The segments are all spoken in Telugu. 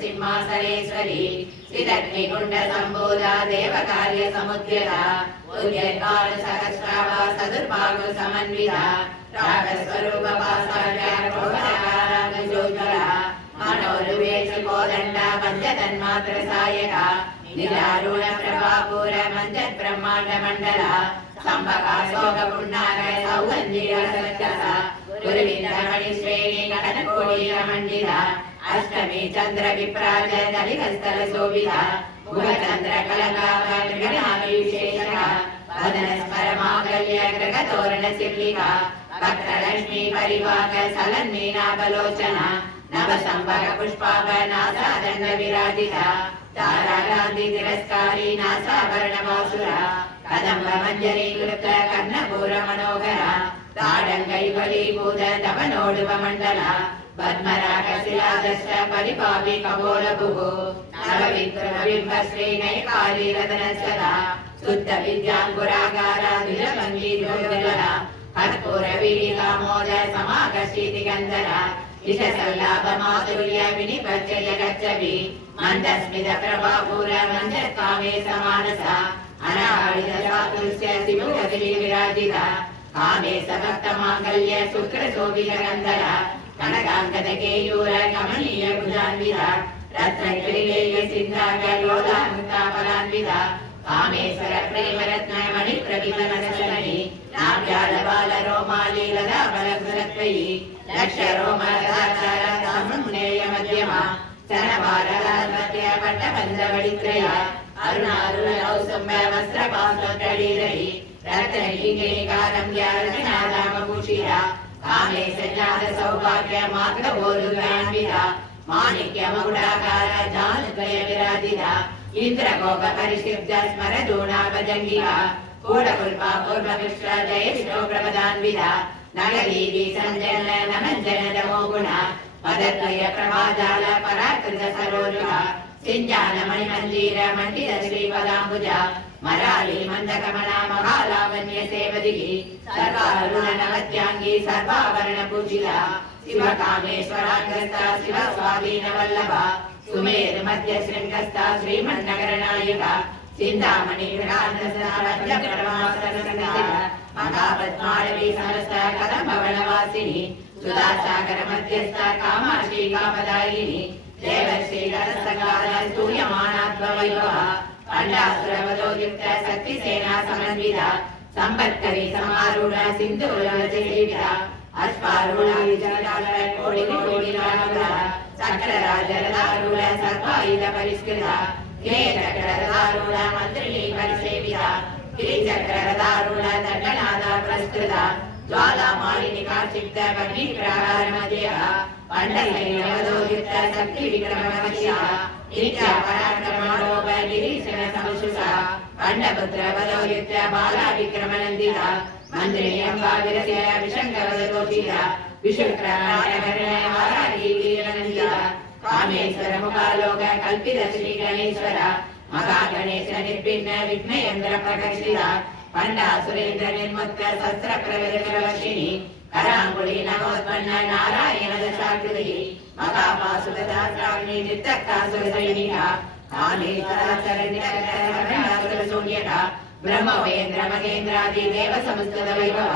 సింహాసనేశ్వరి శ్రీలక్ష్మీకుండ సంబోధ దేవకార్య సముద్యత ఉద్యర్పాల సహస్రావ సదుర్భాగు సమన్విత రాగస్వరూప వాసాల్య క్రోధకారాంగ జ్యోతుల మనోరువేష కోదండ పంచ తన్మాత్ర సాయక నిరారుణ ప్రభాపూర మంచ బ్రహ్మాండ మండల సంభక శోక పుణ్యార సౌగంధిక సత్యస గురువిందమణి శ్రేణి కటన కోడి మండిత अष्टमी चंद्र विप्राज दलिहस्तल शोभिता मुखचंद्र कलकामृगणामयुषेषः वदनस्परमाकल्य कृगतोरणसिल्लिका वक्रलक्ष्मी परिवाक सलन्मीनाबलोचना नवसम्भग पुष्पाभ नासादण्ड विराजिता तारागान्धि तिरस्कारी नासाभरणमासुरा कदम्ब मञ्जरी कृत कर्णपूर मनोहरा ताडङ्गैवलीभूत तव नोडुव मण्डला పద్మరాగశిలాదశ మంజరి కృత పరిపాపి కబోల భుగు నవ విక్రమ బింబ శ్రీనైకారి రతన సదా శుద్ధ విద్యాంకురాగార విజమంగి జ్యోతిల కర్పూర వీరికామోద సమాగశీతి గంధర ఇష సల్లాభ మాధుర్య వినిపచ్చయ గచ్చవి మందస్మిత ప్రభాపూర మందస్కామే సమానస అనాడిత చాతుర్య శివుగతి విరాజిత కామే సభక్త మాంగళ్య శుక్ర శోభిత గంధర కనకాంగతకేయూర కమనీయ భుజాన్విత రత్న గిరిగేయ సింధాగ కామేశ్వర ప్రేమరత్నమణి మణి నాభ్యాల బాల రోమాలి లదా బల లక్ష రోమలదాచార దామృణేయ మధ్యమ చరవారమధ్య పట్ట పంచవడిత్రయ అరుణారుణ సౌసంబ వస్త్ర పాత్రడీరై రత్నీకారం தாமே செல்லாத சௌபாகிய மாத்திர ஒரு வேண்டிதா மாணிக்ய மகுடாகார ஜானுகய விராஜிதா ಇಂದ್ರ ಕೋಪ ಪರಿಶಿಬ್ಧ ಸ್ಮರ ದೂಣಾಭಜಂಗಿಗ ಕೂಡಕುಲ್ಪ ಕೂರ್ಮ ಮಿಶ್ರ ಜಯ ವಿಷ್ಣು ಪ್ರಮದಾನ್ವಿದ ನಗದೀವಿ ಸಂಜನ ನಮಂಜನ ನಮೋಗುಣ ಪದದ್ವಯ ಪ್ರಭಾಜಾಲ ಪರಾಕೃತ ಸರೋಜುಗ ಸಿಂಜಾನ ಮಣಿಮಂದಿರ ಮಂಡಿರ ಶ್ರೀಪದಾಂಬುಜ మరాళి మందకమణ మహాలావణ్య సేవదిగి సర్వారుణ సర్వాభరణ పూజిత శివ కామేశ్వరాగ్రస్త శివ స్వాధీన వల్లభ సుమేర్ మధ్య శృంగస్థ శ్రీమన్నగర నాయక చింతామణి మహాపద్మాళవి సమస్త కదంబవనవాసిని సుధాసాగర మధ్యస్థ కామాక్షి కామదాయిని దేవర్షి గరసకాల స్తూయమానాత్మ వైభవ పండాసురవదోయుక్త శక్తి సేనా సమన్విత సంపత్కరి సమారూఢ సింధూర జీవిత అశ్వారూఢ విజయాల కోడి కోడి రాముల చక్ర రాజరదారూఢ సర్వాయుధ పరిష్కృత గే చక్రరదారూఢ మంత్రిని పరిసేవిత గిరి చక్రరదారూఢ దండనాద ప్రస్తుత జ్వాలా మాలిని కార్చిక్త వగ్ని ప్రాకార మధ్య పండలయోయుక్త శక్తి విక్రమ మధ్య నిత్య పరాక్రమణోప గిరీశన సంశుష పండపుత్ర వదోయుక్త బాలా విక్రమ నందిత మంత్రిణి విరసయ విశంకరదోషిత విశుక్ర కామేశ్వర ముఖాలోక కల్పిత శ్రీ గణేశ్వర నిర్భిన్న విఘ్నయంద్ర ప్రకర్షిత పండా సురేంద్ర నిర్మత్త శస్త్ర ప్రవర్షిణి கராங்குடி நமோஸ்பண்ண நாராயண சாக்கிரி மகாபாசுகதாசாமி நித்தக்காசுகசைனிகா காலேஸ்வரச்சரணிகரணாசுரசூன்யகா பிரம்மவேந்திர மகேந்திராதி தேவ சமஸ்கிருத வைபவ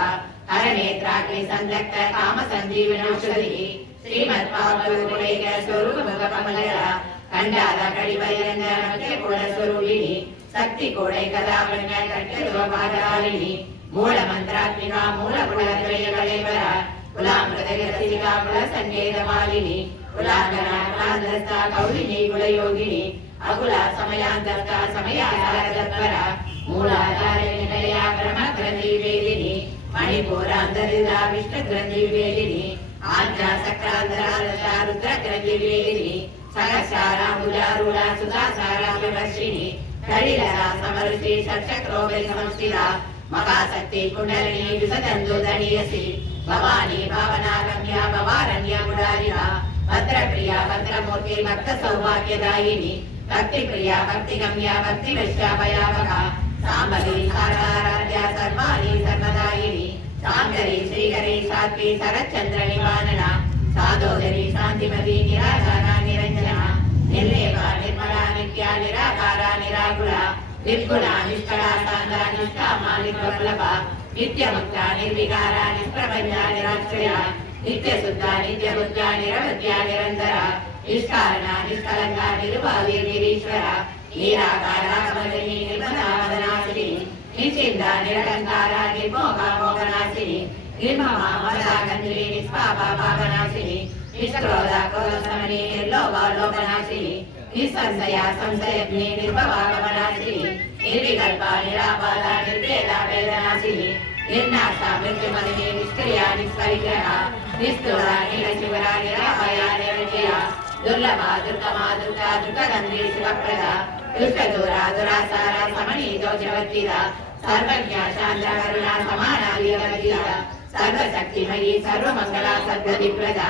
ஹரநேத்ராக்னி சந்தக்த காம சஞ்சீவனௌஷதி ஸ்ரீமத் பாபகுலேக ஸ்வரூப முககமலர கண்டாத கடிபயரங்க மத்திய கூட ஸ்வரூபிணி சக்தி கோடை கதாபண்ய கட்டிருவ பாதாலினி కోడై కదావణ్య కట్టెలువారిణి మూల మంత్రాత్మిక మూల గుణత్రయ కళేవర కులామృతగతిగా కుల సంగేత మాలిని కులాంగన కులాంధ్రస్థ కౌలిని కులయోగిని అకుల సమయాంతస్థ సమయాచారతత్పర మూలాధార నిలయ బ్రహ్మ గ్రంథి వేదిని మణిపూరాంతరిద విష్ణు గ్రంథి వేదిని ఆజ్ఞా సక్రాంతరాల రుద్ర గ్రంథి వేదిని సహస్రారాంబుజారుడ సుధాసారా వివర్షిణి కళిలర மகாசக்தி குண்டலினி விசதந்து தனியசி பவானி பாவனாகம்யா பவாரண்யா குடாரிகா பத்ரபிரியா பத்ரமூர்த்தி பக்த சௌபாகியதாயினி. பக்தி பிரியா பக்தி கம்யா பக்தி வைஷ்யா பயாவகா சாம்பவி சாரகாராத்யா சர்வாணி சர்வதாயினி. சாங்கரி ஸ்ரீகரி சாத்வி சரச்சந்திர நிவாரணா சாதோதரி சாந்திமதி நிராகாரா நிரஞ்சனா. నిర్லேபா நிர்மலா நித்யா நிராகாரா நிராகுலா. నిర్గుణ నిష్కళ సాంద్ర నిష్కామ నిర్వలభ నిత్యముక్త నిర్వికార నిష్ప్రపంచ నిరాశ్రయ నిరవధ్య నిరంతర నిష్కారణ నిష్కలంక నిరుపాధి నిరీశ్వర నీరాకార కమలిని నిశ్చింద నిరకంకార నిర్మోహ మోహనాశిని నిర్మమ మదాగంధ్రి నిష్పాప పాపనాశిని నిష్క్రోధ క్రోధమని లోపనాశిని నిస్సంశయ సంశయజ్ఞి నిర్భవాగమనాశి నిర్వికల్ప నిరాపాద నిర్వేద వేదనాశి నిర్నాశ మృత్యుమలిని నిష్క్రియ నిస్పరిగ్రహ నిస్థూల నిరశివర నిరాభయ నిరంజయ దుర్లభ దుర్గమా దుర్గా దుర్గగంధి శివప్రద దుష్టదూర దురాసార సమణి దోషవర్తిద సర్వజ్ఞ శాంత కరుణ సమాన సర్వశక్తిమయీ సర్వమంగళ సద్గతి సద్గతిప్రద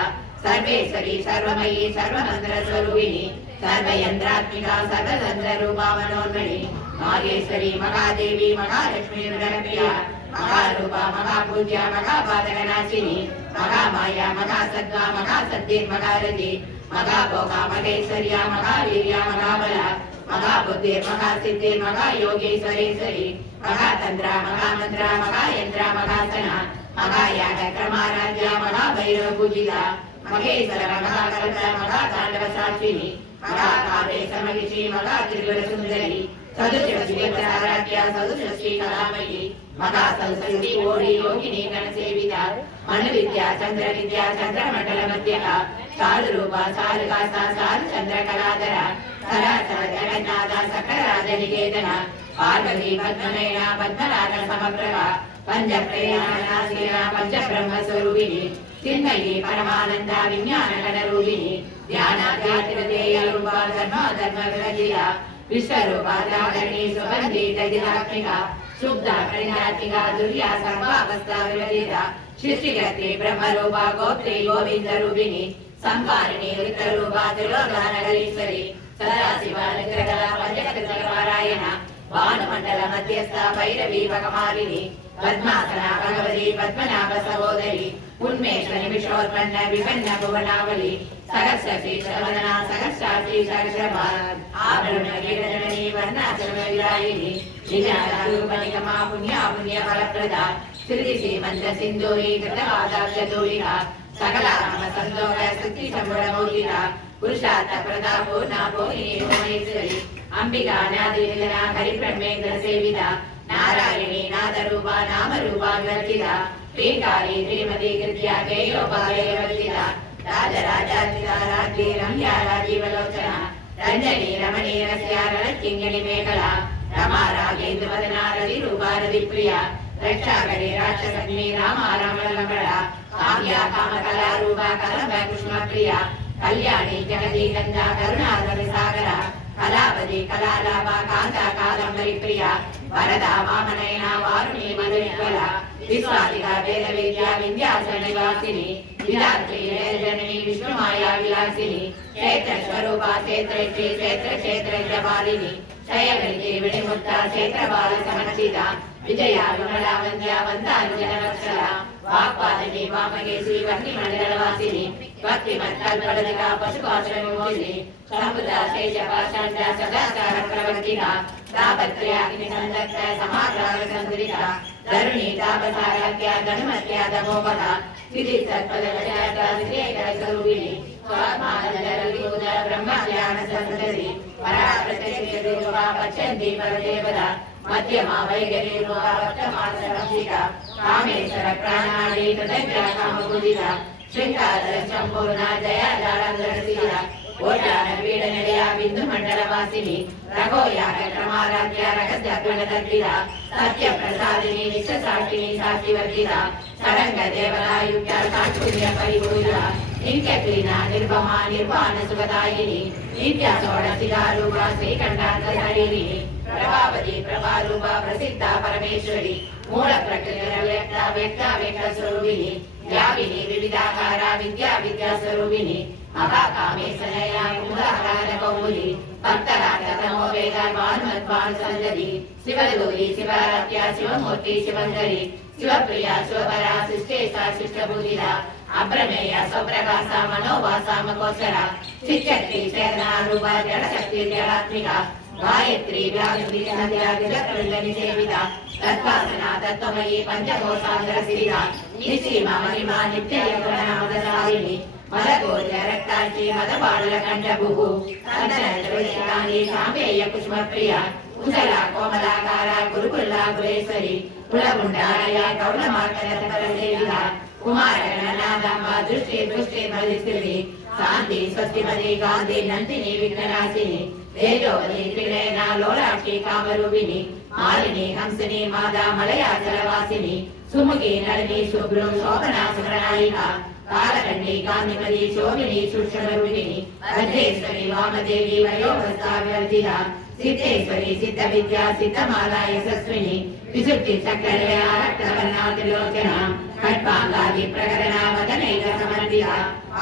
సర్వేశ్వరి సర్వమయీ సర్వమంత్ర స్వరూపిణి సర్వయంత్రాత్మిక సర్వతంత్ర రూపామనోన్మణి నాగేశ్వరి మహాదేవి మహాలక్ష్మీ ప్రియ మహారూప మహాపూజ్య మహాపాదకనాశిని మహామాయ మహాసద్వ మహాసద్ధిర్ మహారథి మహాభోగ మహేశ్వర్య మహావీర్య మహాబల మహాబుద్ధి మహాసిద్ధి మహాయోగేశ్వరేశ్వరి మహాతంత్ర మహామంత్ర మహాయంత్ర మహాసన మహాయాగ క్రమారాధ్య మహాభైరవ పూజిత మహేశ్వర మహాకల్ప మహాతాండవ సాక్షిని మహాకావ్య సమగిషి మహా త్రిపుర సుందరి. సదుశివ శివరాధ్య సదుశ శ్రీ కళామయి మహా సంస్కృతి ఓడి యోగిని గణసేవిత మను విద్య చంద్ర విద్య మధ్య చారు రూప చారు కాస చారు చంద్ర కళాధర జగన్నాథ రాజనికేతన పార్వతి పంచ ప్రేరణ చిన్మయి పరమానంద విజ్ఞాన గణ రూపిణి ధ్యాన ధ్యాతిరదేయ ధర్మ ధర్మ విరజిత విశ్వరూప జాగరణి సుగంధి దగిరాత్మిక శుద్ధ దుర్యా సర్వావస్థ విరజిత సృష్టికర్తి బ్రహ్మరూప గోత్రి గోవింద రూపిణి త్రిలోకానగరీశ్వరి సదాశివ పంచకృత భానుమండల మధ్యస్థ భైరవి భగమాలిని పద్మాసన భగవతి పద్మనాభ సహోదరి. ఉన్మేష నిమిషోర్పన్న విభిన్న భువనావళి. సహస్ర శ్రీశ్రవదన సహస్రాక్షి సహస్రభ. ఆభరణ కీర్తనని వర్ణాచరణ విరాయిని. నిజారూపనిగమా పుణ్య పుణ్య ఫలప్రద. శ్రీ శ్రీమంత సింధూరి కృతవాదాబ్జదూరిక సకల రామ సందోగ శక్తి సంబరమౌలిక ಪುರುಷಾರ್ಥ ಪ್ರದಾಪೋ ನಾಪೋ ಮಹೇಶ್ವರಿ. ಅಂಬಿಕಾ ನಾದಿನ ಹರಿಬ್ರಹ್ಮೇಂದ್ರ ಸೇವಿದ ನಾರಾಯಣಿ, ನಾದರೂಪ, ನಾಮರೂಪ ಗರ್ಜಿತ. ಶ್ರೀಕಾರಿ ಶ್ರೀಮತಿ ಕೃತ್ಯ ಗೇಯೋಪಾಯ ವರ್ಜಿತ ರಾಜರಾಜಾರ್ಜಿತ ರಾಜ್ಯ ರಮ್ಯ, ರಾಜೀವಲೋಚನ. ರಂಜನಿ, ರಮಣಿ, ರಸ್ಯ ರಣಕ್ಕಿಂಗಣಿ ಮೇಘಲ ರಮಾ ರಾಗೇಂದ್ರ ವದನ, ರವಿ ರೂಪಾರದಿ ಪ್ರಿಯ. ರಕ್ಷಾಕರಿ, ರಾಕ್ಷಸಗ್ನಿ, ರಾಮ ರಮಣ ರಮಣ. ಕಾಮ್ಯ ಕಾಮಕಲಾ, ರೂಪ, ಕಲಂಬ ಕೃಷ್ಣ ಪ್ರಿಯ. కళ్యాణి జగతి గంగా కరుణాధరి సాగర కళాపతి కళాలాభ కాంతా కాదంబరి ప్రియ వరద వామనయన వారుణి మధురికల విశ్వాసిక వేద విద్య విద్యాసన నివాసిని విద్యార్థి వేదజనని విష్ణుమాయా విలాసిని క్షేత్ర స్వరూప క్షేత్ర క్షేత్ర క్షేత్ర జపాలిని క్షయవృత్తి విడిముక్త క్షేత్ర బాల సమర్చిత విజయ విమల వంద్య వందాంజన వత్సల వాక్పాదని వామగేసి వహ్ని మండల వాసిని. భక్తి మత్కల్పడదిక పశుపాశ్రమోసిని సముద్ర శేష పాషాండ సదాచార ప్రవర్తిక దాపత్రయాగ్ని సందగ్ధ సమాగ్రహ సంద్రిక ధరుణి తాపసారాధ్య ధనుమత్య దమోపద. స్థితి సత్పద స్వరూపిణి. స్వాత్మానందరవిభూత బ్రహ్మ జ్ఞాన సంతతి పరా ప్రత్యక్ష రూప పచ్చంతి పరదేవత. మధ్యమ వైఖరి రూప వర్తమాన సంశిక కామేశ్వర ప్రాణాళి కృతజ్ఞ కామగుదిత శృంగార సంపూర్ణ జయ జాలందరశీల ఓటాన పీడ నిలయ బిందు మండల వాసిని రఘోయాగ క్రమారాధ్య రహస్య సత్య ప్రసాదిని సాక్షిని సాక్షివర్జిత దేవరాయుక్త సాక్షుల్య పరిపూజ నిత్యక్లీన నిర్భమ నిర్వాణ సుఖదాయిని నిత్య షోడశిలారూప శ్రీకంఠాంత ప్రభావతి ప్రభారూప ప్రసిద్ధ పరమేశ్వరి మూల ప్రకృతి వ్యక్త వ్యక్త వ్యక్త స్వరూపిణి వ్యాపిని వివిధాకార విద్యా విద్యా స్వరూపిణి కౌములి వేద భానుమద్వాన్ శివమూర్తి శివంగరి శివప్రియ శివపర శిష్టేశ శిష్టభూజిత అప్రమేయ స్వప్రకాశ మనోవాస మకోసర చిచ్చక్తి చేతనారూప జడశక్తి జడాత్మిక గాయత్రి వ్యాధి సంధ్యాది చక్రులని సేవిత తత్వాసన తత్వమయీ నిత్య రక్తాచి మదపాడుల కుసుమప్రియ కుశల కోమలాకార గురుకుల్లా గురేశ్వరి కులగుండాలయ గౌడ సేవిత ಕುಮಾರಗಣನಾದಾಂಬ ದೃಷ್ಟೇ ಪುಷ್ಟೇ ಭಜಿಸಿರಿ ಶಾಂತಿ ಸ್ವಸ್ತಿಪದಿ ಗಾಂಧಿ ನಂದಿನಿ ವಿಘ್ನರಾಶಿನಿ ತೇಜೋವಲಿ ತ್ರಿನಯನ ಲೋಲಾಕ್ಷಿ ಕಾಮರೂಪಿಣಿ ಮಾಲಿನಿ ಹಂಸನಿ ಮಾದ ಮಲಯಾಚಲವಾಸಿನಿ ಸುಮುಖಿ ನಳಿನಿ ಶುಭ್ರು ಶೋಭನಾ ಸುರನಾಯಿಕಾ ಕಾಲಕಂಡಿ ಗಾಂಧಿಮತಿ ಶೋಭಿನಿ ಸುಶ್ರೂಪಿಣಿ ಭದ್ರೇಶ್ವರಿ ವಾಮದೇವಿ ವಯೋವಸ್ತಾವ್ಯರ್ಜಿತ ಸಿದ್ದೇಶ್ವರಿ ಸಿದ್ಧವಿದ್ಯಾ ಸಿದ್ಧಮಾಲಾ ಯಶಸ್ವಿನಿ ವಿಶುದ್ಧಿ ಚಕ್ರವರ್ಣ ತ್ರಿಲೋಚನ కల్పాంగాది రక్తవర్ణాతిలోచన ఖడ్వాంగాది సమర్పిత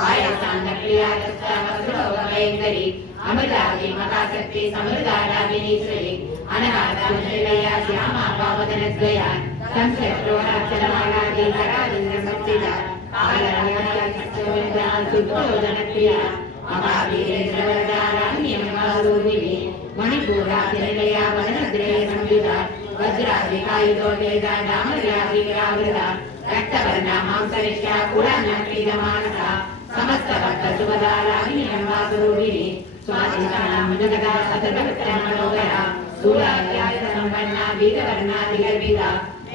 ఆయాసాంగ ప్రియాదరి అమృతాది మహాశక్తి సమృద్ధారాగినీశ్వరి అనగాయ శ్యామ పావదనద్వయ సంశక్రోహక్షరమాణాది కరాదింద్ర సంస్థిత కాలరాజనప్రియ మహావీరేంద్రవరదారాణ్యమూర్మిని మణిపూరాతిరయ వదనద్రయ సంయుత వజ్రాది కాయుధో వేద డామర్యాది రక్తవర్ణ మాంసరిష్ట సమస్త భక్త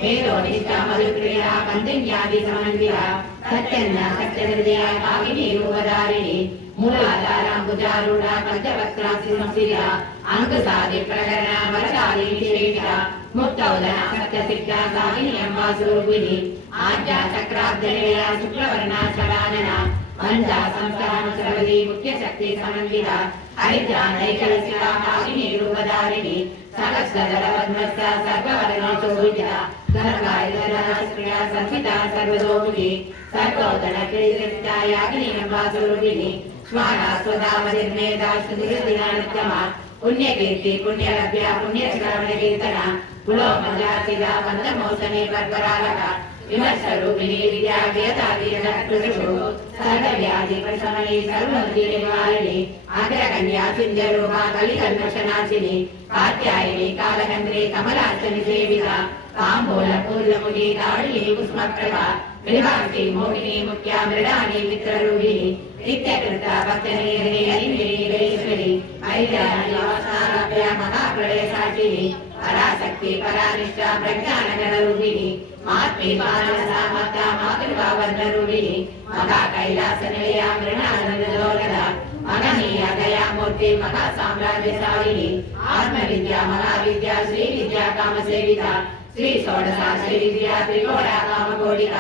మేధో నిష్ట సమన్విత సత్యన్న సత్యహృదయ కాగిని రూపధారిణి పంచవక్రాసి సంస్థిత అంకుసాది ప్రకరణ వరదాది నిషేవిత ముక్తౌదన సత్యశిక్ష సాగిని అంబాసురూపిణి ఆజ్ఞా చక్రాబ్దనిలయ శుక్లవర్ణ షడానన పంచ సంస్థాన సర్వది ముఖ్య శక్తి సమన్విత. హరిద్రా నైకలసిక రూపధారిణి సంహిత సర్వదోముఖి సర్వోదన క్రీడితాయాగిని అంబాసురూపిణి శ్వాన పుణ్యకీర్తి పుణ్యలభ్య పుణ్యశ్రవణ కీర్తన పులోమజాతిద వందమోసనే పర్వరాలక విమర్శ రూపిణి విద్యా వేదాదిషు సర్వవ్యాధి ప్రశమని సర్వముఖి నివారిణి అగ్రకన్యా సింధరూప కలికల్మషనాశిని కాత్యాయని కాలకంద్రి కమలాచని సేవిత తాంబూల పూర్ణముని దాడిని కుస్మప్రభ విభాంతి మోహిని ముఖ్య మృడాని మిత్రరూహిణి నిత్యకృత భక్తనిధి ఐశ్వరి ఐరాణ్య మహాప్రళయ సాక్షిని పరాశక్తి పరానిష్ట ప్రజ్ఞానగణ మాతృ మాత్మి మానస మత మాతృభావర్ణ రూపిణి మహా కైలాస నిలయ మృణానందోగద మగనీయ దయామూర్తి మహా సామ్రాజ్యశాలిని ఆత్మ విద్య మహావిద్య శ్రీ విద్యా కామ సేవిత శ్రీ షోడశ శ్రీ విద్యా త్రికోణ కామకోడిక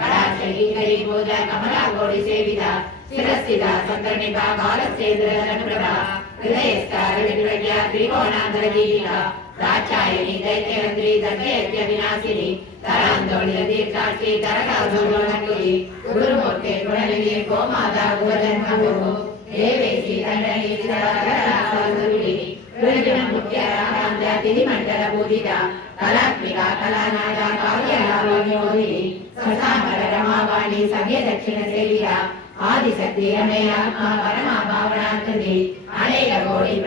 కళాశైలి హరి పూజ కమలా కోడి సేవిత శిరస్థిత సంతర్ణిక బాలసేంద్ర ప్రభా హృదయస్థార విగ్రహ్య త్రికోణాంతర దీపిక దాచాయని దైత్యవంత్రి దర్శయత్య వినాశిని తరాందోళిత దీర్ఘాక్షి తరకాధోళనంగులి గురుమూర్తి గుణనిధి గోమాత గువజన్మభూ దేవేశి దండని సరగరాసురుడి ప్రయోజన ముఖ్య రామాంజ తిథి మండల పూజిత కళాత్మిక కళానాట కావ్యలావణ్యోదిని ససామర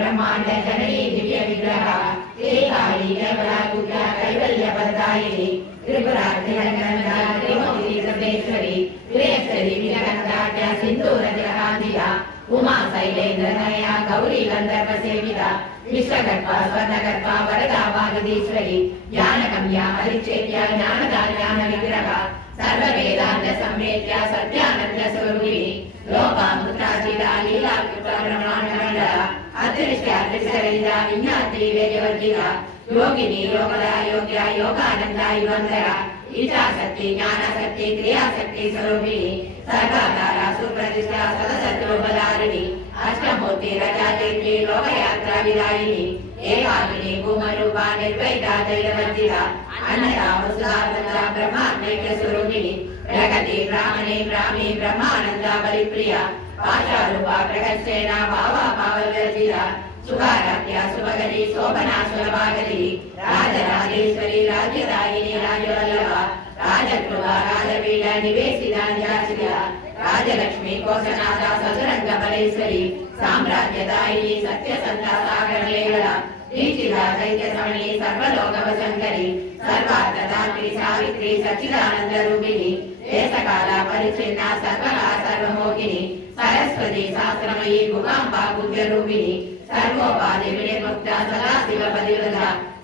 బ్రహ్మాండ జననీ దివ్య విగ్రహ శ్రీకాళి కేవలాకుట కైవల్య పరదాయిని త్రిపురాత్రిగంగ త్రిమూర్తి సర్వేశ్వరి త్రియేశ్వరి విజగంధాట్య సింధూర జలకాంతిక ఉమా శైలేంద్ర నయ గౌరీ గంధర్వ సేవిత విశ్వగర్భ స్వర్ణగర్భ వరదా వాగదీశ్వరి జ్ఞానకమ్య పరిచేత్య జ్ఞానదా జ్ఞాన విగ్రహ సర్వ వేదాంత సంవేద్య సత్యానంద స్వరూపిణి లోపాముద్రాచిత లీలాకృత ప్రమాణ అదృశ్య అదృశ్యరిత విజ్ఞాతి వేదవర్జిత యోగిని యోగద యోగ్య యోగానంద యువంతర ఇచ్ఛాశక్తి జ్ఞానశక్తి క్రియాశక్తి స్వరూపిణి. సర్వాధార సుప్రతిష్ట సదసత్రోపదారిణి అష్టమూర్తి రజాదేవి లోకయాత్ర విదాయిని ఏకాకిని భూమరూప నిర్వైత దైవవర్జిత. అన్నదా వసుధానంద బ్రహ్మాత్మైక స్వరూపిణి. ప్రగతి బ్రాహ్మణి బ్రాహ్మి బ్రహ్మానంద బలిప్రియ పాశారూప ప్రగత్సేన భావ భావవర్జిత సుఖారాధ్య సుభగరి శోభనా సులభాగరి రాజరాజేశ్వరి రాజ్యదాయిని రాజవల్లభ రాజకృవ రాజవీళ నివేశిత నిరాశ్రిత రాజలక్ష్మి కోసనాథ సదురంగ బలేశ్వరి సామ్రాజ్యదాయిని సత్యసంత సాగర లేగల దీక్షిత దైత్య సమణి సర్వలోకవ శంకరి సర్వార్థదాత్రి సావిత్రి సచిదానంద రూపిణి దేశకాల పరిచిన్న సర్వలా సర్వమోగిని సరస్వతి శాస్త్రమయీ గుగాంబా గువ్య రూపిణి సర్వోపాధి వినిర్ముక్త సదాశివ శివ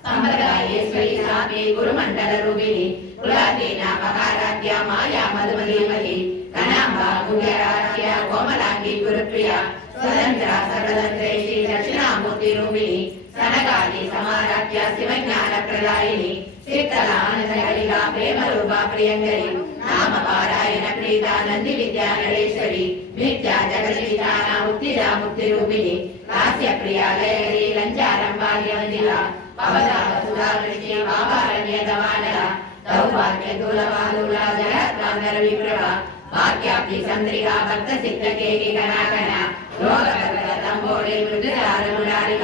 సంప్రదాయేశ్వరి సామి గురుమండల రూపిణి కులాదీన మహారాధ్య మాయా फलञ्जरासफलञ्जै श्रीदक्षिणामूर्तिरूपिणि सनकादि समाराध्य शिवज्ञानप्रदायिनि सिद्धलानन्दकलिका प्रेमरूपा प्रियङ्करि, नामपारायण प्रीता नन्दिविद्यानरेश्वरि नित्या जगदीताना मुक्तिदा मुक्तिरूपिणि లంచారం బాల్యవందిల అవతార సుధాకృష్ణి బాబారణ్య దవానల దౌర్భాగ్య దూలవాదుల జగత్వాంగర విప్రభ వాక్యాప్తి చంద్రిక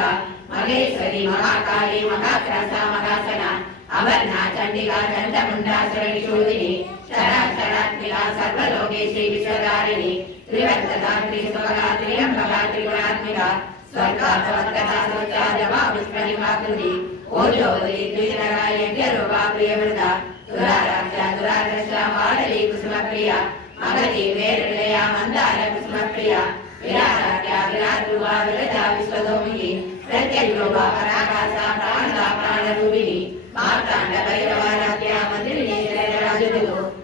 మహేశ్వరి మహాకాళి మహాక్రాస మహాసన చండిగా సర్వలోకేశ్వరి త్రిగుణాత్మిక ఓజోదరి దురారాక్ష దురాదర్శ మాడలి కుసుమ ప్రియ మగధి మందార విరారాధ్య విరాద్రువ విరజ విశ్వదోమిని ప్రత్యగ్రూప పరాకాశ ప్రాణ ప్రాణరూపిణి మార్తాండ భైరవారాధ్య మంత్రిని రాజుడు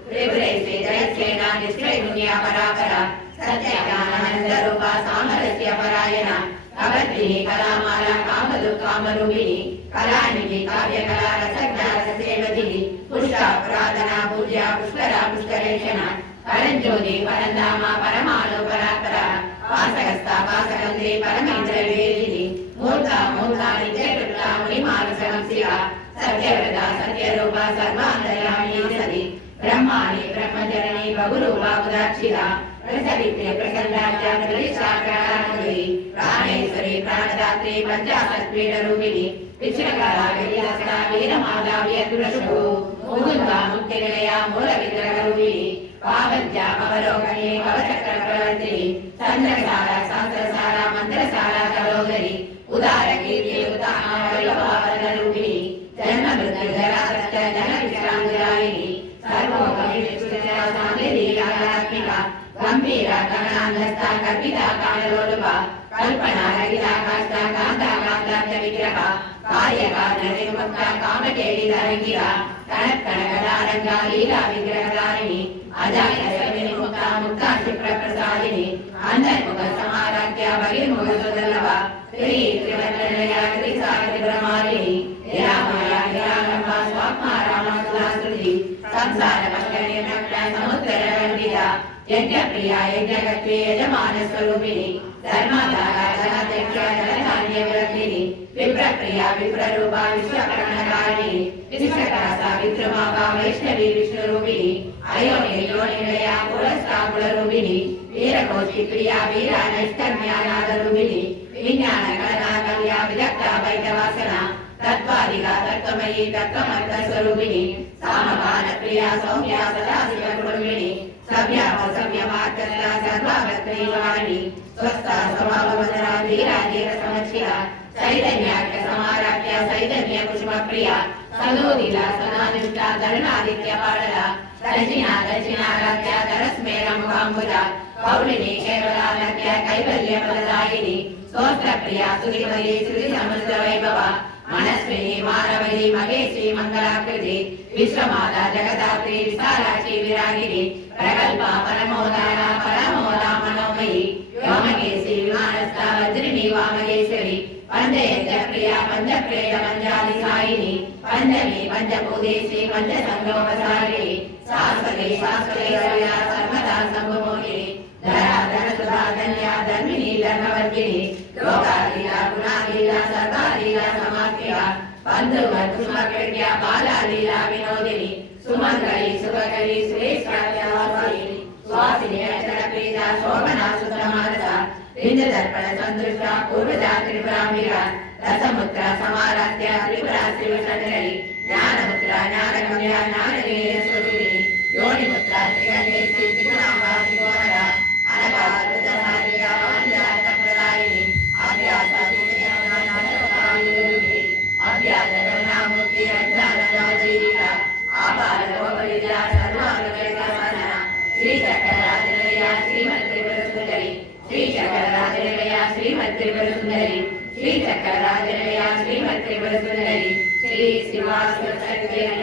త్రిపురేశి జయసేన నిశ్చైమున్య పరాపర సత్యజ్ఞానానంద రూప సామరస్య పరాయణ. కవత్రిని కళామాల కామలు కామరూపిణి కళానిధి కావ్య కళా రసజ్ఞ రసేవతిని పుష్ప పురాతన పూజ్య పుష్కర పుష్కరేషణ పరంజ్యోతి పరంధామ పరమాణు పరాపర వాసగస్త వాసగంధి పరమేంద్ర వేదిని మూర్త మూర్త నిత్యకృత మునిమానసగం శివ సత్యవ్రత సత్యరూప సర్వాంతర్యామి సది. బ్రహ్మాణి బ్రహ్మచరణి బహురూప ఉదాక్షిత ప్రసవిత్రి ప్రసన్నాచ ప్రతిష్టాకరాకరి ప్రాణేశ్వరి ప్రాణదాత్రి పంచాశత్పీఠ రూపిణి విశ్వకళ ప్రవర్తిని చంద్రసార శాస్త్రసార మంత్రసార ఉదార కీర్తి ఉదాహరణ రూపిణి జన్మ మృత్యు జన విశ్రాంతిరాయిని గంభీర కల్పిత కల్పన రహిత కాష్ట కాంత విగ్రహ కామకేళి తరంగిర కనక్కన గదారంగ లీలా విగ్రహధారిణి అజాయ ముక్త క్షిప్ర ప్రసాదిని అంతర్ముఖ సమారాధ్య బహిర్ముఖ సుదర్లభ శ్రీ త్రివర్ణయ త్రిసాగరి బ్రహ్మాలిని నిరామయ నిరాలంబ స్వాత్మ రామసులాశ్రుతి సంసార పక్కనే సముద్ర వండిత యజ్ఞ ప్రియ యజ్ఞగత్వే యజమాన స్వరూపిణి ధర్మాధార ధనాధ్యక్ష ధనధాన్య విరక్తిని విప్రప్రియ విప్రరూప విశ్వకరణకారిణి విశ్వకాస విద్రుమాప వైష్ణవి విష్ణురూపి అయోని యోనిలయ పురస్థాపుల రూపిణి వీరకోటి ప్రియ వీర నైష్కర్మ్యానాద రూపిణి విజ్ఞాన గణన కళ్యా విదగ్ధ వైద్యవాసన తత్వాదిగా తత్వమయీ తత్వమర్థ స్వరూపిణి సామపాన ప్రియ సౌమ్య సదాశివ శివ కుటుంబిని సవ్య సవ్య సర్వాగత్రీవాణి స్వస్థ స్వభావవదన ధీర ధీర సమక్షిర చైతన్యాఖ్య సమారాధ్య చైతన్య కుసుమ ప్రియ సదోదిల సనానుష్ట ధరణాదిత్య పాడల దర్శిన దర్శనారాధ్య ధరస్మేర ముఖాంబుజ పౌర్ణిని కేవలారాధ్య కైవల్య ఫలదాయిని స్తోత్ర ప్రియ సురిమలి శ్రీ సమృద్ధ వైభవ మనస్విని మానవని మహేషి మంగళాకృతి విశ్వమాత జగదాత్రి విశాలాక్షి విరాగిని ప్రగల్భ పరమోదార పరమోదా మనోమయి యోమకేశ पञ्चप्रेत पञ्चाधिसायिनि पञ्चमे पञ्चभूते श्री शास्वते शास्वते रव्या सर्वदा सम्भमोहिनि धरा धनसुधा धन्या धर्मिणी धर्मवर्गिणी। लोकालीला, गुणालीला, सर्वालीला समाप्तिका पन्तुवर्गुमकृत्या बालालीला विनोदिनी। सुमङ्गली, सुभकरी सुरेश्वरा విందు దర్పణ పూర్వజా త్రిపురామిర రసముద్ర సమారాధ్య త్రిపురా శివచంద్రని జ్ఞానముద్ర జ్ఞానగమ్య జ్ఞానవీర శ్రీమత్ శ్రీ సుందరి శ్రీ శ్రీవాసవత్సత్యేన